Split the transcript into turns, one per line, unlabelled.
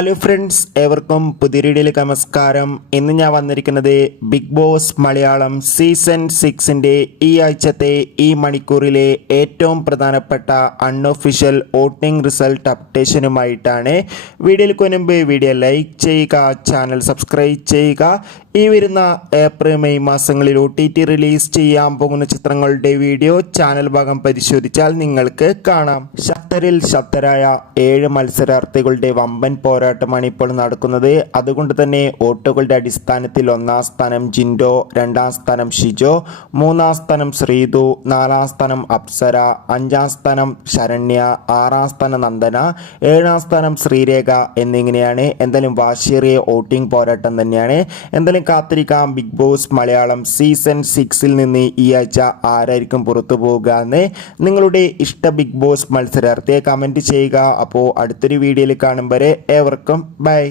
Hello friends ഏവർക്കും പുതിയ നമസ്കാരം. ഇന്ന് ഞാൻ വന്നിരിക്കുന്നത് ബിഗ് ബോസ് മലയാളം സീസൺ സിക്സിന്റെ ഈ ആഴ്ചത്തെ ഈ മണിക്കൂറിലെ ഏറ്റവും പ്രധാനപ്പെട്ട അൺഒഫീഷ്യൽ വോട്ടിംഗ് റിസൾട്ട് അപ്ഡേഷനുമായിട്ടാണ് വീഡിയോയിൽ മുൻപ് വീഡിയോ ലൈക്ക് ചെയ്യുക ചാനൽ സബ്സ്ക്രൈബ് ചെയ്യുക. ഈ വരുന്ന ഏപ്രിൽ മെയ് മാസങ്ങളിൽ ഒ ടി ടി റിലീസ് ചെയ്യാൻ പോകുന്ന ചിത്രങ്ങളുടെ വീഡിയോ ചാനൽ ഭാഗം പരിശോധിച്ചാൽ നിങ്ങൾക്ക് കാണാം. ശക്തരിൽ ശക്തരായ ഏഴ് മത്സരാർത്ഥികളുടെ വമ്പൻ പോരാട്ടമാണ് ഇപ്പോൾ നടക്കുന്നത്. അതുകൊണ്ട് തന്നെ വോട്ടുകളുടെ അടിസ്ഥാനത്തിൽ ഒന്നാം സ്ഥാനം ജിൻഡോ രണ്ടാം സ്ഥാനം ഷിജോ മൂന്നാം സ്ഥാനം ശ്രീതു നാലാം സ്ഥാനം അപ്സര അഞ്ചാം സ്ഥാനം ശരണ്യ ആറാം സ്ഥാനം നന്ദന ഏഴാം സ്ഥാനം ശ്രീരേഖ എന്നിങ്ങനെയാണ് എന്തായാലും വാശിയേറിയ വോട്ടിംഗ് പോരാട്ടം തന്നെയാണ്. എന്തായാലും കാത്തിരിക്കാം ബിഗ് ബോസ് മലയാളം സീസൺ സിക്സിൽ നിന്ന് ഈ ആഴ്ച ആരായിരിക്കും പുറത്തു പോകുക എന്ന്. നിങ്ങളുടെ ഇഷ്ട ബിഗ് ബോസ് മത്സരാർത്ഥിയെ കമന്റ് ചെയ്യുക. അപ്പോൾ അടുത്തൊരു വീഡിയോയിൽ കാണും വരെ ഏവർക്കും ബൈ.